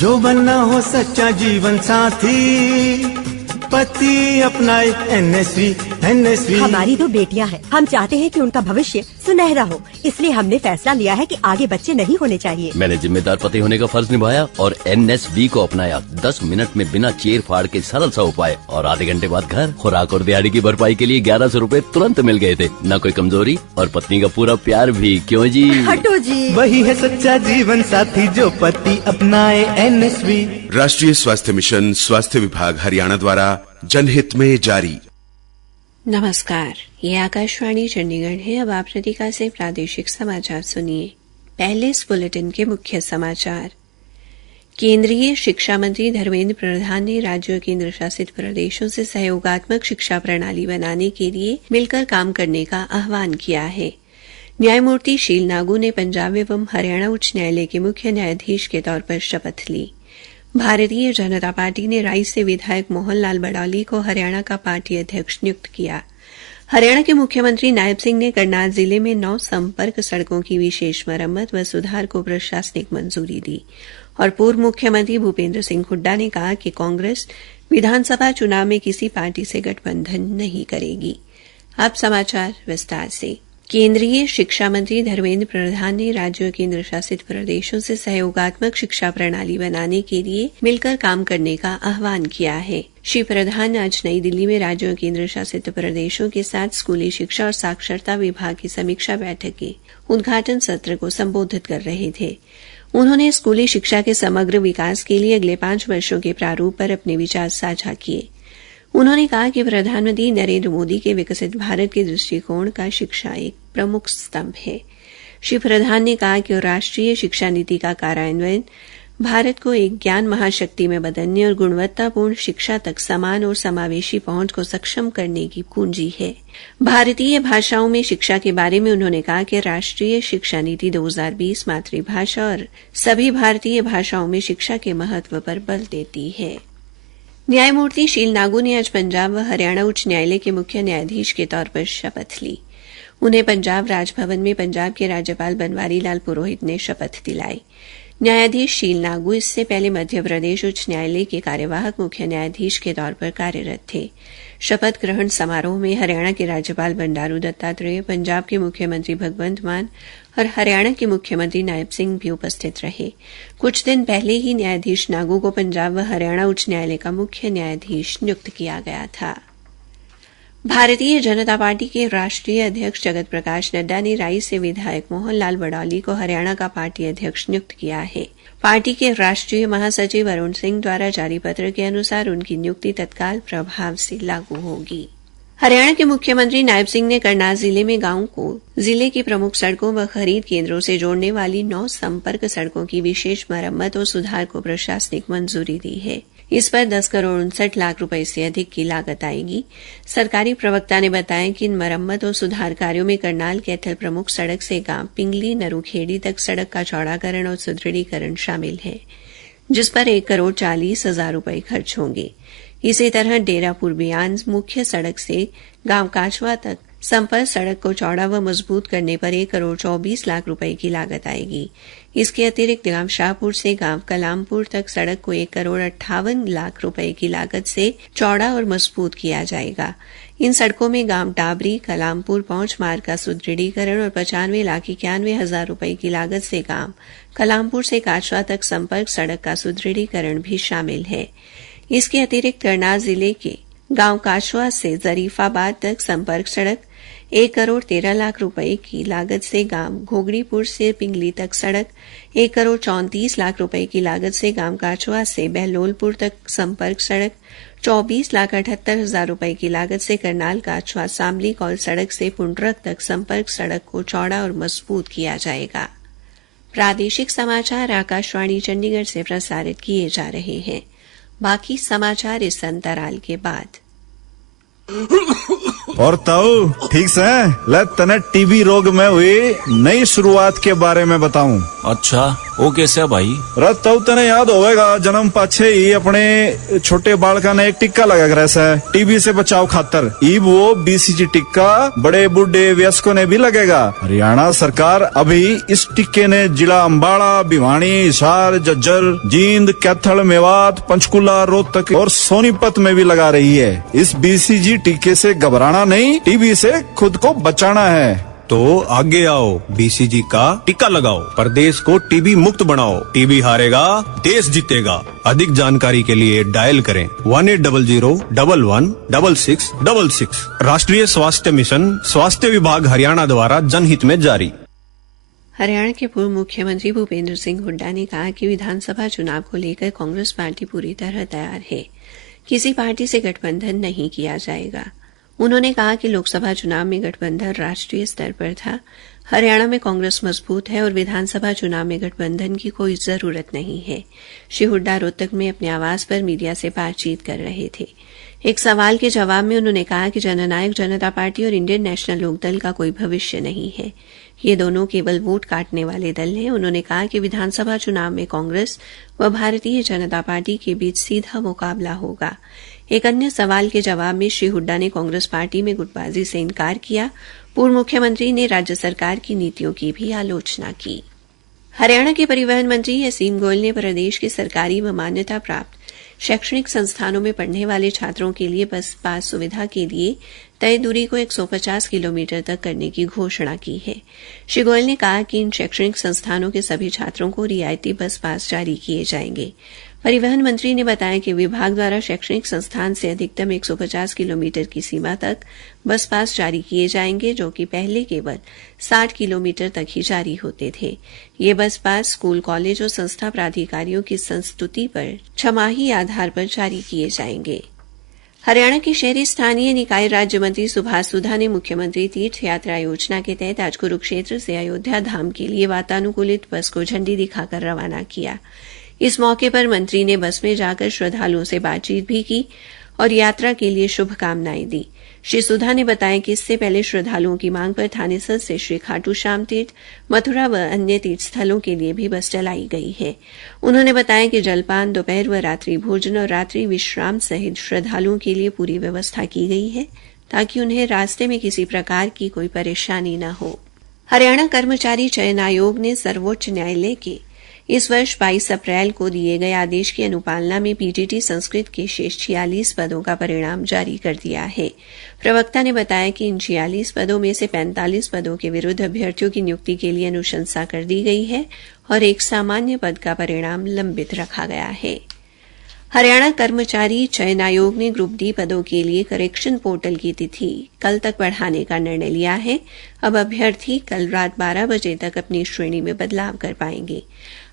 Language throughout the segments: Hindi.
जो बनना हो सच्चा जीवन साथी, पति अपनाए एनएसवी। हमारी 2 बेटियां हैं, हम चाहते हैं कि उनका भविष्य सुनहरा हो, इसलिए हमने फैसला लिया है कि आगे बच्चे नहीं होने चाहिए। मैंने जिम्मेदार पति होने का फर्ज निभाया और एनएसवी को अपनाया। 10 मिनट में बिना चीर फाड़ के सरल सा उपाय और आधे घंटे बाद घर। खुराक और दिहाड़ी की भरपाई के लिए 1100 रूपए तुरंत मिल गए थे। न कोई कमजोरी और पत्नी का पूरा प्यार भी। क्यों जी? हटो जी। वही है सच्चा जीवन साथी जो पति अपनाए एनएसवी। राष्ट्रीय स्वास्थ्य मिशन, स्वास्थ्य विभाग हरियाणा द्वारा जनहित में जारी। नमस्कार, ये आकाशवाणी चंडीगढ़ है। अब आप रतिका से प्रादेशिक समाचार सुनिए। पहले इस बुलेटिन के मुख्य समाचार। केंद्रीय शिक्षा मंत्री धर्मेंद्र प्रधान ने राज्यों और केंद्र शासित प्रदेशों से सहयोगात्मक शिक्षा प्रणाली बनाने के लिए मिलकर काम करने का आह्वान किया है। न्यायमूर्ति शील नागू ने पंजाब एवं हरियाणा उच्च न्यायालय के मुख्य न्यायाधीश के तौर पर शपथ ली। भारतीय जनता पार्टी ने राई से विधायक मोहन लाल बड़ौली को हरियाणा का पार्टी अध्यक्ष नियुक्त किया। हरियाणा के मुख्यमंत्री नायब सिंह ने करनाल जिले में 9 संपर्क सड़कों की विशेष मरम्मत व सुधार को प्रशासनिक मंजूरी दी। और पूर्व मुख्यमंत्री भूपेंद्र सिंह हुड्डा ने कहा कि कांग्रेस विधानसभा चुनाव में किसी पार्टी से गठबंधन नहीं करेगी। अब समाचार विस्तार से। केंद्रीय शिक्षा मंत्री धर्मेंद्र प्रधान ने राज्यों और केंद्र शासित प्रदेशों से सहयोगात्मक शिक्षा प्रणाली बनाने के लिए मिलकर काम करने का आह्वान किया है। श्री प्रधान आज नई दिल्ली में राज्यों और केंद्र शासित प्रदेशों के साथ स्कूली शिक्षा और साक्षरता विभाग की समीक्षा बैठक के उद्घाटन सत्र को संबोधित कर रहे थे। उन्होंने स्कूली शिक्षा के समग्र विकास के लिए अगले 5 वर्षों के प्रारूप पर अपने विचार साझा किए। उन्होंने कहा कि प्रधानमंत्री नरेंद्र मोदी के विकसित भारत के दृष्टिकोण का शिक्षा एक प्रमुख स्तंभ है। श्री प्रधान ने कहा कि राष्ट्रीय शिक्षा नीति का कार्यान्वयन भारत को एक ज्ञान महाशक्ति में बदलने और गुणवत्तापूर्ण शिक्षा तक समान और समावेशी पहुंच को सक्षम करने की कुंजी है। भारतीय भाषाओं में शिक्षा के बारे में उन्होंने कहा कि राष्ट्रीय शिक्षा नीति 2020 मातृभाषा और सभी भारतीय भाषाओं में शिक्षा के महत्व पर बल देती है। न्यायमूर्ति शील नागू ने आज पंजाब व हरियाणा उच्च न्यायालय के मुख्य न्यायाधीश के तौर पर शपथ ली। उन्हें पंजाब राजभवन में पंजाब के राज्यपाल बनवारी लाल पुरोहित ने शपथ दिलाई। न्यायाधीश शील नागू इससे पहले मध्य प्रदेश उच्च न्यायालय के कार्यवाहक मुख्य न्यायाधीश के तौर पर कार्यरत थे। शपथ ग्रहण समारोह में हरियाणा के राज्यपाल बंडारू दत्तात्रेय, पंजाब के मुख्यमंत्री भगवंत मान और हरियाणा के मुख्यमंत्री नायब सिंह भी उपस्थित रहे। कुछ दिन पहले ही न्यायाधीश नागू को पंजाब व हरियाणा उच्च न्यायालय का मुख्य न्यायाधीश नियुक्त किया गया था। भारतीय जनता पार्टी के राष्ट्रीय अध्यक्ष जगत प्रकाश नड्डा ने राई से विधायक मोहन लाल बड़ौली को हरियाणा का पार्टी अध्यक्ष नियुक्त किया है। पार्टी के राष्ट्रीय महासचिव अरुण सिंह द्वारा जारी पत्र के अनुसार उनकी नियुक्ति तत्काल प्रभाव से लागू होगी। हरियाणा के मुख्यमंत्री नायब सिंह ने करनाल जिले में गांवों को जिले की प्रमुख सड़कों व खरीद केंद्रों से जोड़ने वाली 9 संपर्क सड़कों की विशेष मरम्मत और सुधार को प्रशासनिक मंजूरी दी है। इस पर 10 करोड़ 59 लाख रुपए से अधिक की लागत आएगी। सरकारी प्रवक्ता ने बताया कि इन मरम्मत और सुधार कार्यों में करनाल कैथल प्रमुख सड़क से गांव पिंगली नरूखेड़ी तक सड़क का चौड़ाकरण और सुदृढ़ीकरण शामिल है, जिस पर 1 करोड़ 40 हजार रुपए खर्च होंगे। इसी तरह डेरापुर बियान मुख्य सड़क से गांव काचवा तक संपर्क सड़क को चौड़ा व मजबूत करने पर 1 करोड़ 24 लाख रुपए की लागत आएगी। इसके अतिरिक्त गांव शाहपुर से गांव कलामपुर तक सड़क को 1 करोड़ 58 लाख रुपए की लागत से चौड़ा और मजबूत किया जाएगा। इन सड़कों में गांव टाबरी कलामपुर पहुंच मार्ग का सुदृढ़ीकरण और 95 लाख 91 हजार रुपए की लागत से गांव कलामपुर से काचवा तक संपर्क सड़क का सुदृढ़ीकरण भी शामिल है। इसके अतिरिक्त करनाल जिले के गांव काचवा से जरीफाबाद तक संपर्क सड़क 1 करोड़ 13 लाख रुपए की लागत से गांव घोगड़ीपुर से पिंगली तक सड़क 1 करोड़ 34 लाख रुपए की लागत से गांव काचवा से बहलोलपुर तक संपर्क सड़क 24 लाख 78 हजार रुपए की लागत से करनाल काचवा सामली कौल सड़क से पुंडरक तक संपर्क सड़क को चौड़ा और मजबूत किया जाएगा। प्रादेशिक समाचार आकाशवाणी चंडीगढ़ से प्रसारित किए जा रहे हैं। बाकी समाचार इस अंतराल के बाद। और ताऊ ठीक से ले तने टीबी रोग में हुई नई शुरुआत के बारे में बताऊं। अच्छा वो कैसे भाई? रत तो तने याद होवेगा, जन्म पाछे ही अपने छोटे बालका ने एक टिक्का लगा कर ऐसा टीबी से बचाव खातर। ईब वो बीसीजी टिक्का बड़े बूढ़े वयस्कों ने भी लगेगा। हरियाणा सरकार अभी इस टिक्के ने जिला अम्बाड़ा, भिवानी, हिसार, झज्जर, जींद, कैथल, मेवात, पंचकुला, रोहतक और सोनीपत में भी लगा रही है। इस बीसीजी टीके से घबराना नहीं, टीबी से खुद को बचाना है। तो आगे आओ, बीसीजी का टीका लगाओ, प्रदेश को टीबी मुक्त बनाओ। टीबी हारेगा, देश जीतेगा। अधिक जानकारी के लिए डायल करें 1800-11-11-6666। राष्ट्रीय स्वास्थ्य मिशन, स्वास्थ्य विभाग हरियाणा द्वारा जनहित में जारी। हरियाणा के पूर्व मुख्यमंत्री भूपेंद्र सिंह हुड्डा ने कहा कि विधानसभा चुनाव को लेकर कांग्रेस पार्टी पूरी तरह तैयार है। किसी पार्टी से गठबंधन नहीं किया जाएगा। उन्होंने कहा कि लोकसभा चुनाव में गठबंधन राष्ट्रीय स्तर पर था। हरियाणा में कांग्रेस मजबूत है और विधानसभा चुनाव में गठबंधन की कोई जरूरत नहीं है। श्री हुड्डा रोहतक में अपने आवास पर मीडिया से बातचीत कर रहे थे। एक सवाल के जवाब में उन्होंने कहा कि जननायक जनता पार्टी और इंडियन नेशनल लोकदल का कोई भविष्य नहीं है। ये दोनों केवल वोट काटने वाले दल हैं। उन्होंने कहा कि विधानसभा चुनाव में कांग्रेस व भारतीय जनता पार्टी के बीच सीधा मुकाबला होगा। एक अन्य सवाल के जवाब में श्री हुड्डा ने कांग्रेस पार्टी में गुटबाजी से इनकार किया। पूर्व मुख्यमंत्री ने राज्य सरकार की नीतियों की भी आलोचना की। हरियाणा के परिवहन मंत्री असीम गोयल ने प्रदेश के सरकारी व मान्यता प्राप्त शैक्षणिक संस्थानों में पढ़ने वाले छात्रों के लिए बस पास सुविधा के लिए तय दूरी को 150 किलोमीटर तक करने की घोषणा की है। श्री गोयल ने कहा कि इन शैक्षणिक संस्थानों के सभी छात्रों को रियायती बस पास जारी किए जाएंगे। परिवहन मंत्री ने बताया कि विभाग द्वारा शैक्षणिक संस्थान से अधिकतम 150 किलोमीटर की सीमा तक बस पास जारी किए जाएंगे, जो कि पहले केवल 60 किलोमीटर तक ही जारी होते थे। ये बस पास स्कूल, कॉलेज और संस्था प्राधिकारियों की संस्तुति पर छमाही आधार पर जारी किए जाएंगे। हरियाणा के शहरी स्थानीय निकाय राज्य मंत्री सुभाष सुधा ने मुख्यमंत्री तीर्थ यात्रा योजना के तहत आज कुरुक्षेत्र से अयोध्या धाम के लिए वातानुकूलित बस को झंडी दिखाकर रवाना किया। इस मौके पर मंत्री ने बस में जाकर श्रद्धालुओं से बातचीत भी की और यात्रा के लिए शुभकामनाएं दी। श्री सुधा ने बताया कि इससे पहले श्रद्धालुओं की मांग पर थानेसर से श्री खाटू श्याम तीर्थ, मथुरा व अन्य तीर्थ स्थलों के लिए भी बस चलाई गई है। उन्होंने बताया कि जलपान, दोपहर व रात्रि भोजन और रात्रि विश्राम सहित श्रद्धालुओं के लिए पूरी व्यवस्था की गई है ताकि उन्हें रास्ते में किसी प्रकार की कोई परेशानी न हो। हरियाणा कर्मचारी चयन आयोग ने सर्वोच्च न्यायालय के इस वर्ष 22 अप्रैल को दिए गए आदेश की अनुपालना में पीटीटी संस्कृत के शेष 46 पदों का परिणाम जारी कर दिया है। प्रवक्ता ने बताया कि इन 46 पदों में से 45 पदों के विरुद्ध अभ्यर्थियों की नियुक्ति के लिए अनुशंसा कर दी गई है और एक सामान्य पद का परिणाम लंबित रखा गया है। हरियाणा कर्मचारी चयन आयोग ने ग्रुप डी पदों के लिए करेक्शन पोर्टल की तिथि कल तक बढ़ाने का निर्णय लिया है। अब अभ्यर्थी कल रात 12 बजे तक अपनी श्रेणी में बदलाव कर पाएंगे।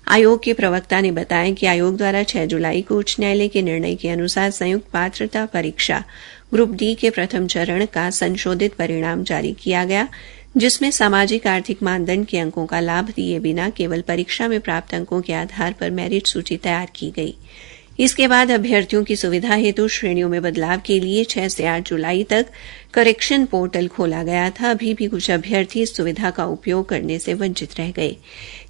आयोग के प्रवक्ता ने बताया कि आयोग द्वारा 6 जुलाई को उच्च न्यायालय के निर्णय के अनुसार संयुक्त पात्रता परीक्षा ग्रुप डी के प्रथम चरण का संशोधित परिणाम जारी किया गया, जिसमें सामाजिक आर्थिक मानदंड के अंकों का लाभ दिए बिना केवल परीक्षा में प्राप्त अंकों के आधार पर मेरिट सूची तैयार की गई। इसके बाद अभ्यर्थियों की सुविधा हेतु श्रेणियों में बदलाव के लिए 6 से 8 जुलाई तक करेक्शन पोर्टल खोला गया था। अभी भी कुछ अभ्यर्थी इस सुविधा का उपयोग करने से वंचित रह गए,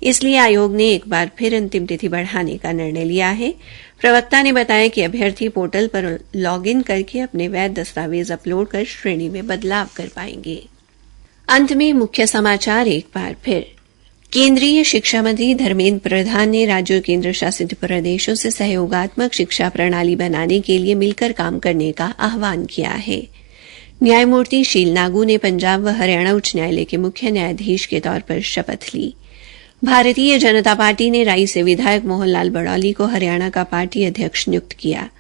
इसलिए आयोग ने एक बार फिर अंतिम तिथि बढ़ाने का निर्णय लिया है। प्रवक्ता ने बताया कि अभ्यर्थी पोर्टल पर लॉगिन करके अपने वैध दस्तावेज अपलोड कर श्रेणी में बदलाव कर पाएंगे। अंत में मुख्य समाचार एक बार फिर। केंद्रीय शिक्षा मंत्री धर्मेंद्र प्रधान ने राज्यों और केंद्र शासित प्रदेशों से सहयोगात्मक शिक्षा प्रणाली बनाने के लिए मिलकर काम करने का आह्वान किया है। न्यायमूर्ति शील नागू ने पंजाब व हरियाणा उच्च न्यायालय के मुख्य न्यायाधीश के तौर पर शपथ ली। भारतीय जनता पार्टी ने राई से विधायक मोहन लाल बड़ौली को हरियाणा का पार्टी अध्यक्ष नियुक्त किया।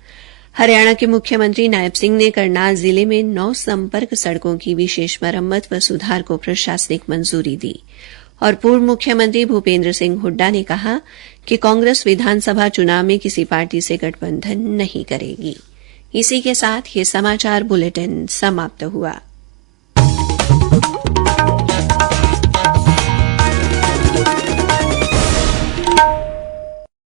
हरियाणा के मुख्यमंत्री नायब सिंह ने करनाल जिले में 9 संपर्क सड़कों की विशेष मरम्मत व सुधार को प्रशासनिक मंजूरी दी। और पूर्व मुख्यमंत्री भूपेंद्र सिंह हुड्डा ने कहा कि कांग्रेस विधानसभा चुनाव में किसी पार्टी से गठबंधन नहीं करेगी। इसी के साथ ये समाचार बुलेटिन समाप्त हुआ।